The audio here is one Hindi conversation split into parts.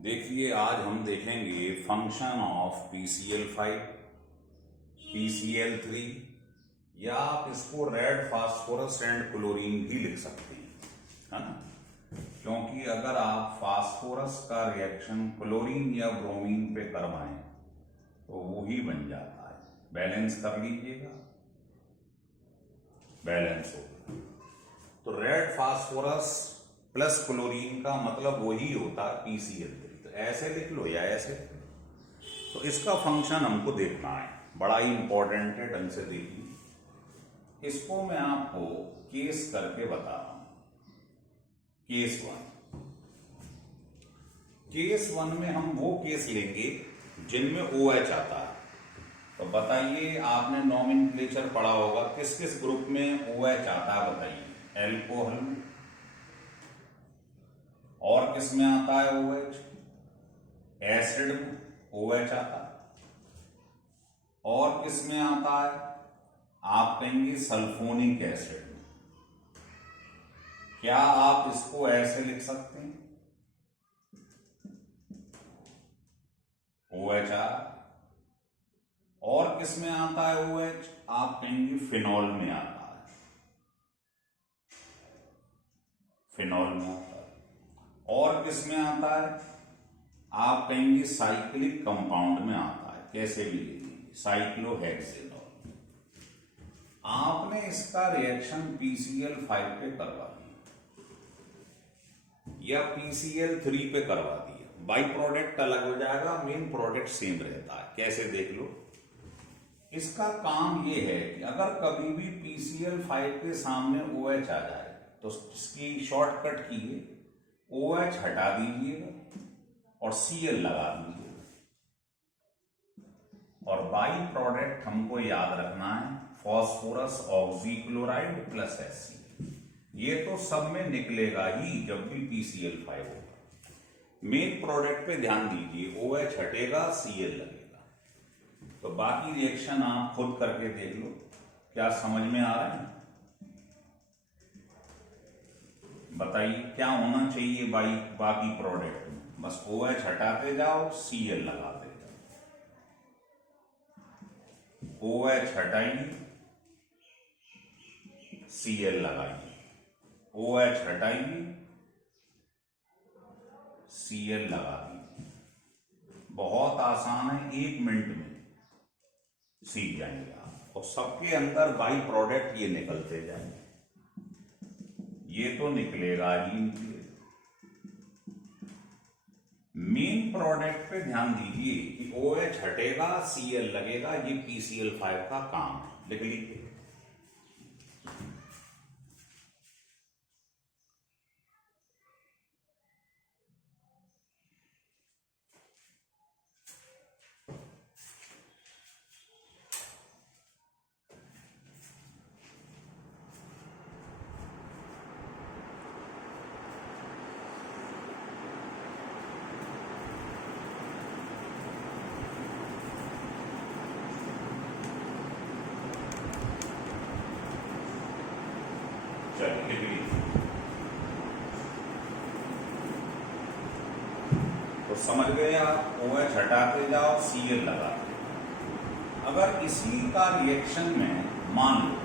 देखिए, आज हम देखेंगे फंक्शन ऑफ PCl5, PCl3, या आप इसको रेड फास्फोरस एंड क्लोरीन भी लिख सकते हैं, है ना। क्योंकि अगर आप फास्फोरस का रिएक्शन क्लोरीन या ब्रोमीन पे करवाएं तो वो ही बन जाता है। बैलेंस कर लीजिएगा, बैलेंस हो। तो रेड फास्फोरस प्लस क्लोरीन का मतलब वही होता है PCl3। तो ऐसे लिख लो या ऐसे। तो इसका फंक्शन हमको देखना है, बड़ा ही इंपॉर्टेंट है, ढंग से देखिए। इसको मैं आपको केस करके बता रहा हूं। केस 1, केस 1 में हम वो केस लेंगे जिनमें OH आता है। तो बताइए, आपने नॉमेनक्लेचर पढ़ा होगा, किस किस ग्रुप में OH आता है बताइए। एल्कोहल में। और किस में आता है OH? एसिड में OH आता है। और किस में आता है? आप कहेंगे सल्फोनिक एसिड में। क्या आप इसको ऐसे लिख सकते हैं? OH आ। और किस में आता है OH? आप कहेंगे फिनॉल में आता है। फिनॉल में आता है। और किस में आता है? आप कहेंगे साइक्लिक कंपाउंड में आता है। कैसे भी लिखेंगे, साइक्लोहेक्सेनॉल। आपने इसका रिएक्शन PCl5 पे करवा दिया या PCl3 पे करवा दिया, बाई प्रोडक्ट अलग हो जाएगा, मेन प्रोडक्ट सेम रहता है। कैसे देख लो। इसका काम ये है कि अगर कभी भी PCl5 के सामने OH आ जाए तो इसकी शॉर्टकट की है, OH हटा दीजिएगा और Cl लगा दीजिएगा। और बाई प्रोडक्ट हमको याद रखना है फास्फोरस ऑक्सीक्लोराइड प्लस HCl। ये तो सब में निकलेगा ही जब भी PCl5 होगा। मेन प्रोडक्ट पे ध्यान दीजिए, OH हटेगा, Cl लगेगा। तो बाकी रिएक्शन आप खुद करके देख लो, क्या समझ में आ रहा है? बताइए क्या होना चाहिए बाकी प्रोडक्ट में। बस OH हटाते जाओ, Cl लगाते जाओ। OH हटाइए, Cl लगाइए। OH हटाइए, Cl लगा दीजिए। बहुत आसान है, 1 मिनट में सीख जाएंगे आप। और सबके अंदर बाई प्रोडक्ट ये निकलते जाएंगे। ये तो निकलेगा ही निकलेगा। मेन प्रोडक्ट पे ध्यान दीजिए कि OH हटेगा, Cl लगेगा। ये PCl5 का काम है। लिख लीजिए। चलिए लिख लीजिए। तो समझ गए आप, OH हटाते जाओ, Cl लगाते जाओ। अगर इसी का रिएक्शन में मान लो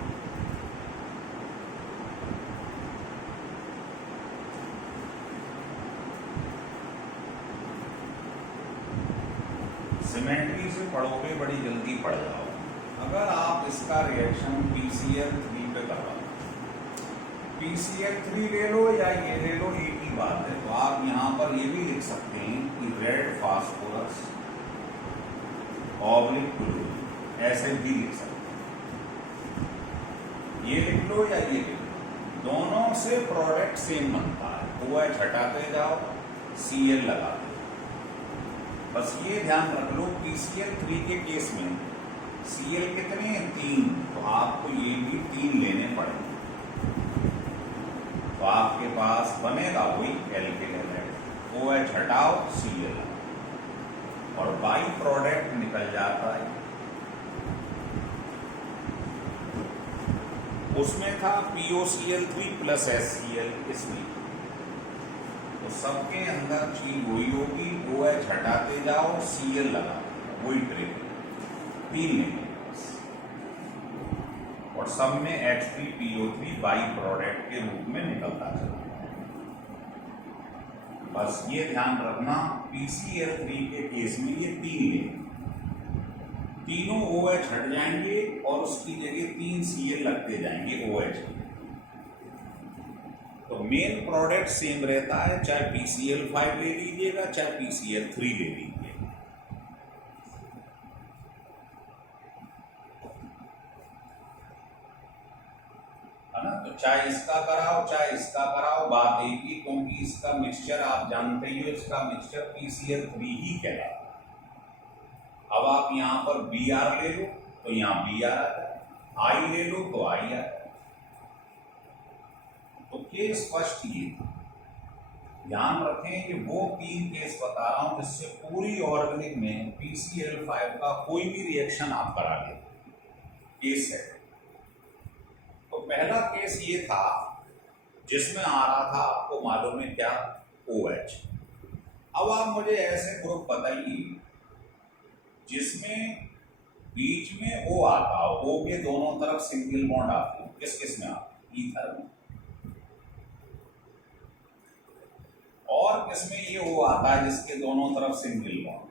सिमेट्री से पढ़ोगे बड़ी जल्दी पढ़ जाओ। अगर आप इसका रिएक्शन PCl3 पे करवा, PCl3 ले लो या ये ले लो, एक ही बात है। तो आप यहां पर ये भी लिख सकते हैं कि रेड फास्फोरस ऑब्लिक क्लोरीन, ऐसे भी लिख सकते हैं। ये लिख लो या ये लिख लो, दोनों से प्रोडक्ट सेम बनता है। OH हटाते जाओ, Cl लगाते जाओ। बस ये ध्यान रख लो, PCl3 के केस में Cl कितने हैं? 3। तो आपको ये भी 3 लेने पड़ेंगे। तो आपके पास बनेगा वही एल्किल हैलाइड। OH हटाओ, Cl और बाई प्रोडक्ट निकल जाता है। उसमें था POCl3 प्लस HCl, इसमें तो सबके अंदर चीज वही होगी, OH हटाते जाओ, Cl लगा दो, वही ट्रिक, 3 नहीं और सब में H3PO3 बाई प्रोडक्ट के रूप में निकलता चला। बस ये ध्यान रखना, PCl3 के केस में ये 3 लेंगे, तीनों OH हट जाएंगे और उसकी जगह 3 Cl लगते जाएंगे OH। तो मेन प्रोडक्ट सेम रहता है, चाहे PCl5 ले लीजिएगा चाहे PCl3 ले लीजिएगा। तो चाहे इसका कराओ चाहे इसका कराओ, बात एक ही, क्योंकि इसका मिक्सचर आप जानते ही हो, इसका मिक्सचर PCl3 ही कहलाता है। अब आप यहाँ पर Br ले लो तो यहाँ Br आता है, I ले लो तो I आता है। तो केस फर्स्ट ये ध्यान रखें कि वो 3 केस बता रहा हूं जिससे पूरी ऑर्गेनिक में PCl5 का कोई भी रिएक्शन आप करा ले, केस है। तो पहला केस ये था जिसमें आ रहा था, आपको मालूम है क्या, OH। अब आप मुझे ऐसे ग्रुप बताइए जिसमें बीच में O आता हो, O के दोनों तरफ सिंगल बॉन्ड आते हैं, किस किस में आते हैं, ईथर में। और किसमें ये O आता है जिसके दोनों तरफ सिंगल बॉन्ड,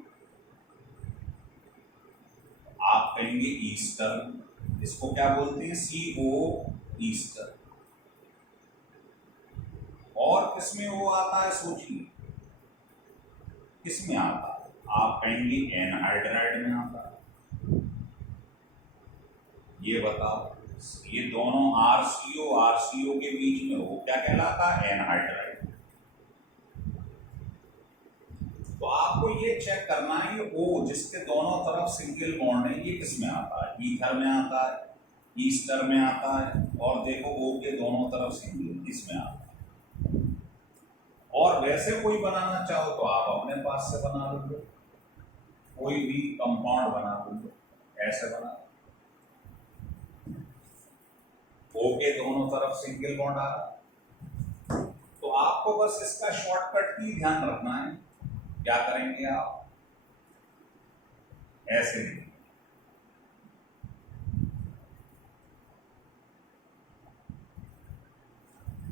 आप कहेंगे ईस्टर, इसको क्या बोलते हैं, CO ईस्टर। और किसमें वो आता है, सोचिए किसमें आता है, आप कहेंगे एनहाइड्राइड में आता है। ये बताओ, ये दोनों RCO के बीच में वो क्या कहलाता है, एनहाइड्राइड। तो आपको ये चेक करना है कि O जिसके दोनों तरफ सिंगल बॉन्ड है, ये किसमें आता है, ईथर में आता है, ईस्टर में आता है, और देखो O के दोनों तरफ सिंगल इसमें आता है। और वैसे कोई बनाना चाहो तो आप अपने पास से बना लो, कोई भी कंपाउंड बना लो, ऐसे बना, O के दोनों तरफ सिंगल बॉन्ड आ रहा। तो आपको बस इसका शॉर्टकट ही ध्यान रखना है, क्या करेंगे आप, ऐसे नहीं,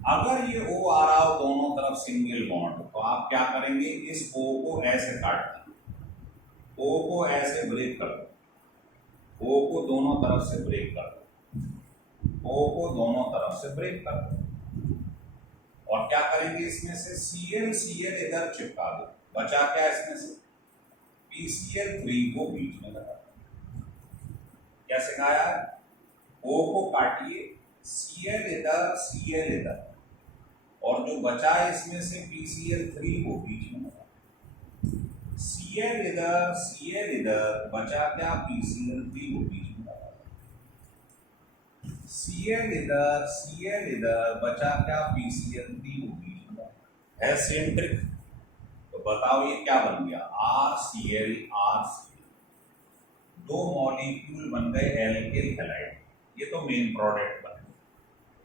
अगर ये O आ रहा हो दोनों तरफ सिंगल बॉन्ड, तो आप क्या करेंगे, इस O को ऐसे काट दें, O को ऐसे ब्रेक कर दो, O को दोनों तरफ से ब्रेक कर दो, O को दोनों तरफ से ब्रेक कर दो, और क्या करेंगे, इसमें से Cl इधर चिपका दो, बचा क्या इसमें से, PCl3 को बीच में लगा दो। क्या सिखाया है, O को काटिए, Cl इधर, और जो बचा है इसमें से PCl3 को बीच में लगा, Cl इधर, बचा क्या, PCl3 को बीच में लगा, Cl इधर, बचा क्या, PCl3 को बीच में लगा, है सेम ट्रिक। तो बताओ ये क्या बन गया, RCl, दो मॉलिक्यूल बन गए एल्किल हैलाइड, ये तो मेन प्रोडक्ट बने।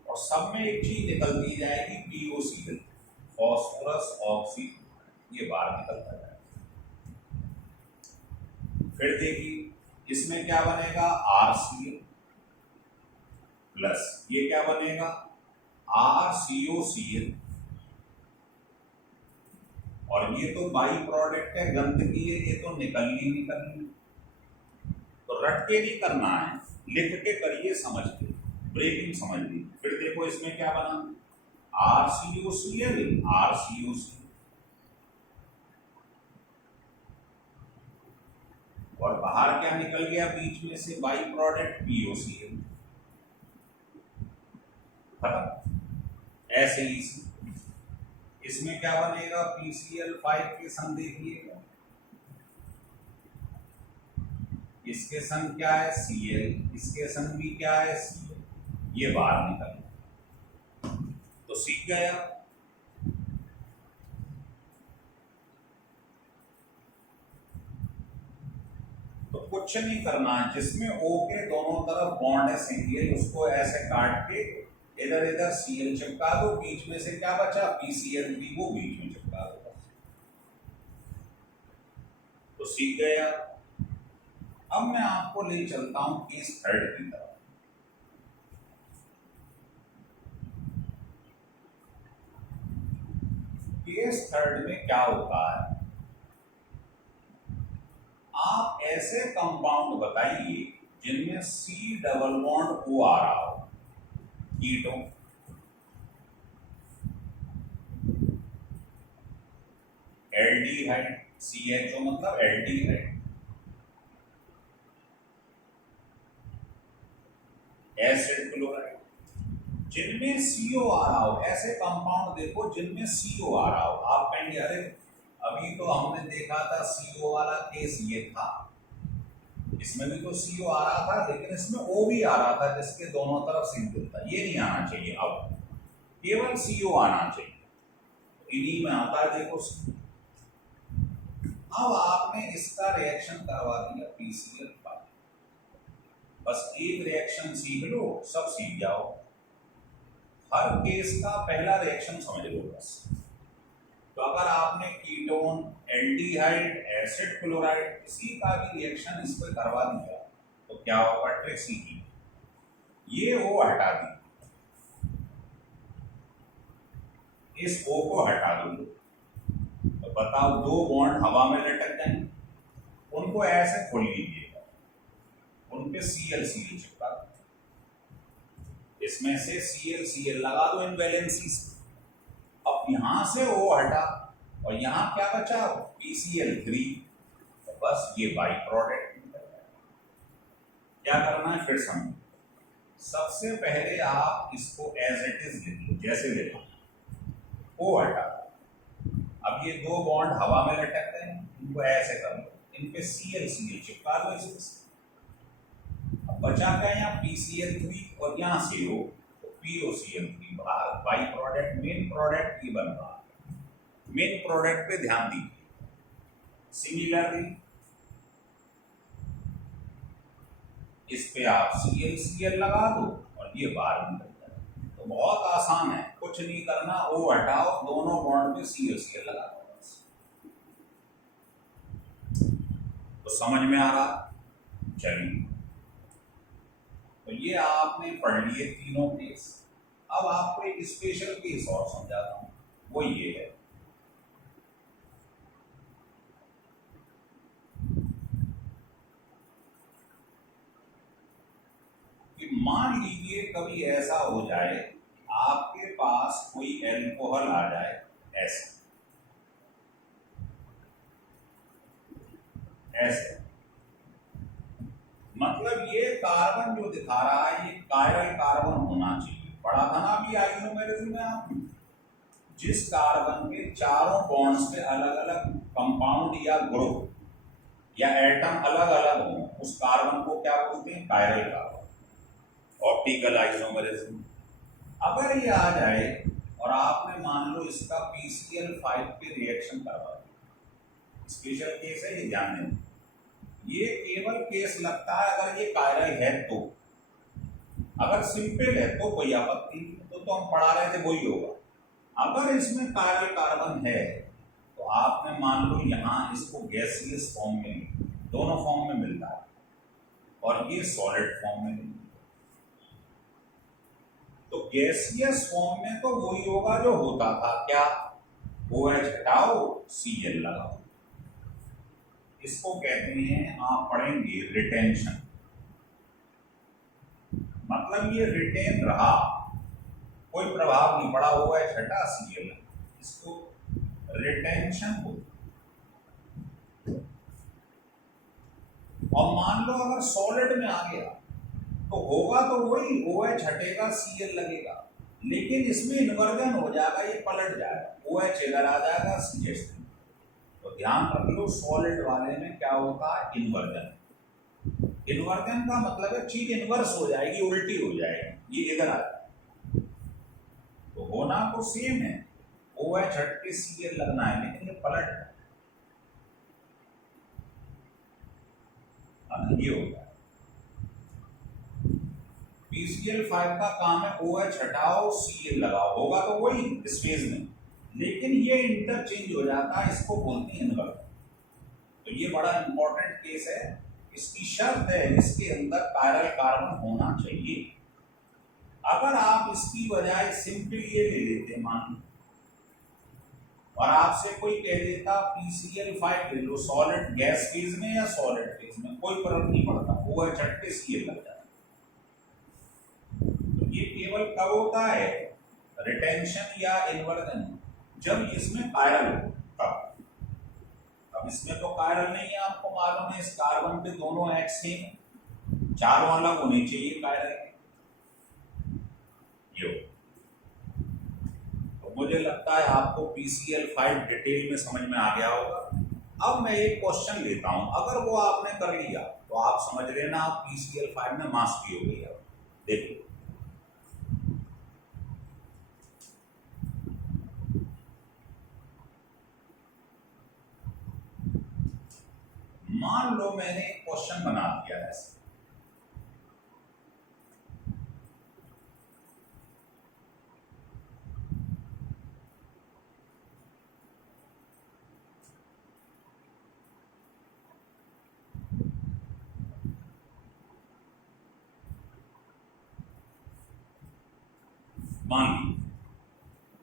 और सब में एक चीज निकलती जाएगी, POCl, फॉस्फोरस ऑक्सी, ये बाहर निकलता जाएगा। फिर देखिए इसमें क्या बनेगा, RCl प्लस ये क्या बनेगा, RCOCl, और ये तो बाई प्रोडक्ट है, गंदगी है, ये तो निकलनी। तो रट के नहीं करना है, लिख के करिए, समझ के, ब्रेकिंग समझ ली। फिर देखो इसमें क्या बना, RCOCl, और बाहर क्या निकल गया बीच में से, बाई प्रोडक्ट POCl, खत्म। ऐसे ही इसमें क्या बनेगा, PCl5 के संग देखिएगा, इसके संग क्या है, Cl, इसके संग भी क्या है, Cl, ये बाहर निकल, तो सीख गया। तो कुछ नहीं करना है, जिसमें O के दोनों तरफ बॉन्ड है सिंगल, उसको ऐसे काट के इधर Cl चिपका दो, बीच में से क्या बचा, PCl3 को बीच में चिपका दो। सीख गए आप। अब मैं आपको ले चलता हूं केस थर्ड की तरफ। केस थर्ड में क्या होता है, आप ऐसे कंपाउंड बताइए जिनमें सी डबल बॉन्ड ओ आ रहा हो, कीटोन, एल्डिहाइड, CHO मतलब एल्डिहाइड, एसिड क्लोराइड, जिनमें CO आ रहा हो। ऐसे कंपाउंड देखो जिनमें CO आ रहा हो। आप कहेंगे अरे अभी तो हमने देखा था CO वाला केस ये था, इसमें भी तो CO आ रहा था लेकिन इसमें O भी आ रहा था जिसके दोनों तरफ सिंगल था। ये नहीं आना चाहिए, अब केवल CO आना चाहिए। इन्हीं में आता है देखो। अब आपने इसका रिएक्शन करवा दिया PCl5, बस एक रिएक्शन सीख लो, सब सीख जाओ। हर केस का पहला रिएक्शन समझ लो बस। तो अगर आपने कीटोन, एल्डिहाइड, एसिड क्लोराइड किसी का भी रिएक्शन इस पर करवा दिया तो क्या होगा, ट्रिक सीखी, ये O हटा दी, इस O को हटा दो, तो बताओ दो बॉन्ड हवा में लटक जाएंगे, उनको ऐसे खोल लीजिएगा, उनके Cl चिपका दो, इसमें से Cl लगा दो इन वैलेंसी से। अब यहां से O हटा और यहां क्या बचा, PCl3, तो बस ये बाई प्रोडक्ट। क्या करना है फिर समझो। सबसे पहले आप इसको एज इट इज लिख लो, जैसे लिखा, O हटा, अब ये दो बॉन्ड हवा में लटक रहे हैं, इनको ऐसे कर लो, इन पे Cl चिपका दो इसमें। अब बचा क्या यहाँ PCl3 और यहाँ से O, तो POCl3 बाहर, बाई प्रोडक्ट, मेन प्रोडक्ट ये बन रहा है। मेन प्रोडक्ट पे ध्यान दीजिए। सिमिलरली इस पे आप Cl लगा दो और ये बाहर निकल जाए। तो बहुत आसान है, कुछ नहीं करना, O हटाओ, दोनों बॉन्ड पे Cl लगा दो बस। तो समझ में आ रहा, चलिए। तो ये आपने पढ़ लिए तीनों केस। अब आपको एक स्पेशल केस और समझाता हूं, वो ये है कि मान लीजिए कभी ऐसा हो जाए आपके पास कोई एल्कोहल आ जाए, ऐसे ऐसे, मतलब ये कार्बन जो दिखा रहा है ये कायरल कार्बन होना चाहिए। पढ़ा था ना अभी आइसोमेरिज्म में आपने, जिस कार्बन के चारों बॉन्ड्स पे अलग अलग कंपाउंड या ग्रुप या एटम अलग अलग हो, उस कार्बन को क्या बोलते हैं, कायरल कार्बन, ऑप्टिकल आइसोमेरिज्म। अगर ये आ जाए और आपने मान लो इसका PCl5 पे रिएक्शन करवा दिया, स्पेशल केस है ये, ध्यान देना। ये केवल केस लगता है अगर ये कायरल है तो, अगर सिंपल है तो कोई आपत्ति नहीं, तो हम पढ़ा रहे थे वही होगा। अगर इसमें कायरल कार्बन है तो आपने मान लो यहाँ इसको गैसियस फॉर्म में, दोनों फॉर्म में मिलता है, और ये सॉलिड फॉर्म में मिलता है। तो गैसियस फॉर्म में तो वही होगा जो होता था, क्या, OH हटाओ Cl लगाओ। इसको कहते हैं, आप पढ़ेंगे रिटेंशन, मतलब ये रिटेन रहा, कोई प्रभाव नहीं पड़ा, OH हटा Cl, इसको रिटेंशन होता। और मान लो अगर सॉलिड में आ गया तो होगा तो वही, OH हटेगा Cl लगेगा, लेकिन इसमें इन्वर्जन हो जाएगा, ये पलट जाएगा, OH इधर आ जाएगा, CH। तो ध्यान रख लो सॉलिड वाले में क्या होता है, इन्वर्जन। इन्वर्जन का मतलब है चीज इन्वर्स हो जाएगी, उल्टी हो जाएगी, ये इधर आ जाएगा। तो होना तो सेम है, OH हट के Cl लगना है, लेकिन ये पलट है, ये होगा। PCl5 का काम है OH हटाओ Cl लगाओ, होगा तो वही इस फेज में, लेकिन ये इंटरचेंज हो जाता है, इसको बोलते हैं इन्वर्जन। तो ये बड़ा इंपॉर्टेंट केस है। इसकी शर्त है इसके अंदर कायरल कार्बन होना चाहिए। अगर आप इसकी बजाय सिंपली ये ले लेते मान लो, और आपसे कोई कह देता PCl5 ले लो सॉलिड गैस फेज में या सॉलिड फेज में, कोई फर्क नहीं पड़ता, ओवर झटके Cl लग जाता। तो ये केवल कब होता है, रिटेंशन या इन्वर्जन, जब इसमें कायरल हो तब। अब इसमें तो कायरल नहीं है, आपको मालूम है इस कार्बन पे दोनों H सेम, चारों अलग होने चाहिए कायरल के। ये तो मुझे लगता है आपको PCl5 डिटेल में समझ में आ गया होगा। अब मैं एक क्वेश्चन लेता हूं, अगर वो आपने कर लिया तो आप समझ लेना आप PCl5 में मास्टरी हो गई है। देखिए मान लो मैंने एक क्वेश्चन बना दिया ऐसे, मान लीजिए,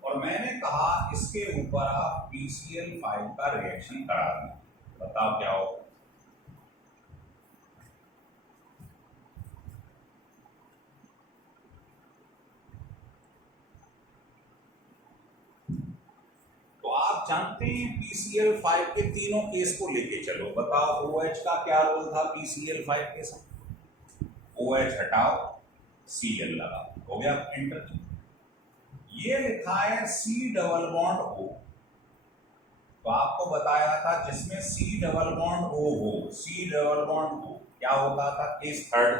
और मैंने कहा इसके ऊपर आप PCl5 का रिएक्शन करा दें, बताओ क्या होगा। तो आप जानते हैं PCl5 के तीनों केस को लेके चलो, बताओ OH का क्या रोल था PCl5 के साथ। OH हटाओ Cl लगाओ, हो गया इंटर। ये लिखा है C डबल बॉन्ड O, तो आपको बताया था जिसमें C डबल बॉन्ड O हो, C डबल बॉन्ड O क्या होता था, केस थर्ड,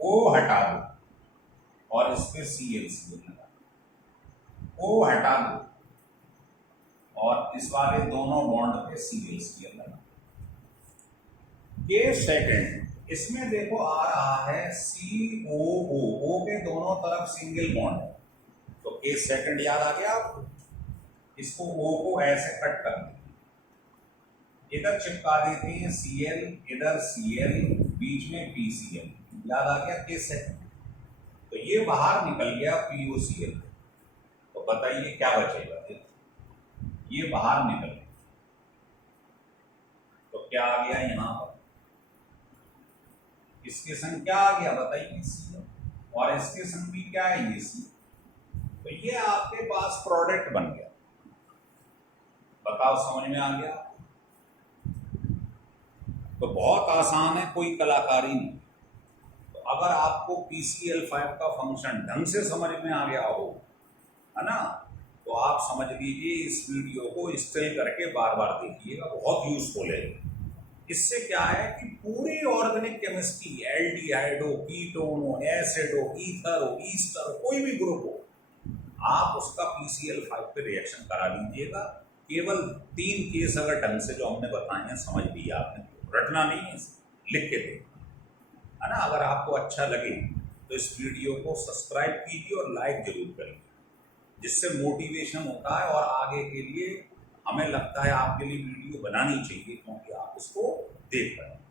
O हटा दो और इस पे Cl लगा, O हटा दो और इस वाले दोनों बॉन्ड पे Cl लगा। केस सेकंड, इसमें देखो आ रहा है COO, O के दोनों तरफ सिंगल बॉन्ड है, तो केस सेकंड याद आ गया आपको। इसको O को ऐसे कट कर देते, इधर चिपका देते हैं Cl, इधर Cl, बीच में PCl, याद आ गया केस सेकंड। तो ये बाहर निकल गया POCl, तो बताइए क्या बचेगा, ये बाहर निकल गया, तो क्या आ गया यहां पर, इसके संग क्या आ गया बताइए C, और इसके संग भी क्या है ये C, तो ये आपके पास प्रोडक्ट बन गया। बताओ समझ में आ गया। तो बहुत आसान है, कोई कलाकारी नहीं। तो अगर आपको PCl5 का फंक्शन ढंग से समझ में आ गया हो, है ना, तो आप समझ लीजिए इस वीडियो को स्टिल करके बार बार देखिएगा, बहुत यूजफुल है। इससे क्या है कि पूरी ऑर्गेनिक केमिस्ट्री, एल्डिहाइड हो, कीटोन हो, एसिड हो, ईथर हो, ईस्टर हो, कोई भी ग्रुप हो, आप उसका PCl5 पे रिएक्शन करा लीजिएगा। केवल 3 केस अगर ढंग से जो हमने बताए हैं समझ लिया आपने, रटना नहीं है, लिख के देखना, है ना। अगर आपको अच्छा लगे तो इस वीडियो को सब्सक्राइब कीजिए और लाइक जरूर करिए, जिससे मोटिवेशन होता है और आगे के लिए हमें लगता है आपके लिए वीडियो बनानी चाहिए, क्योंकि आप उसको देख रहे हैं।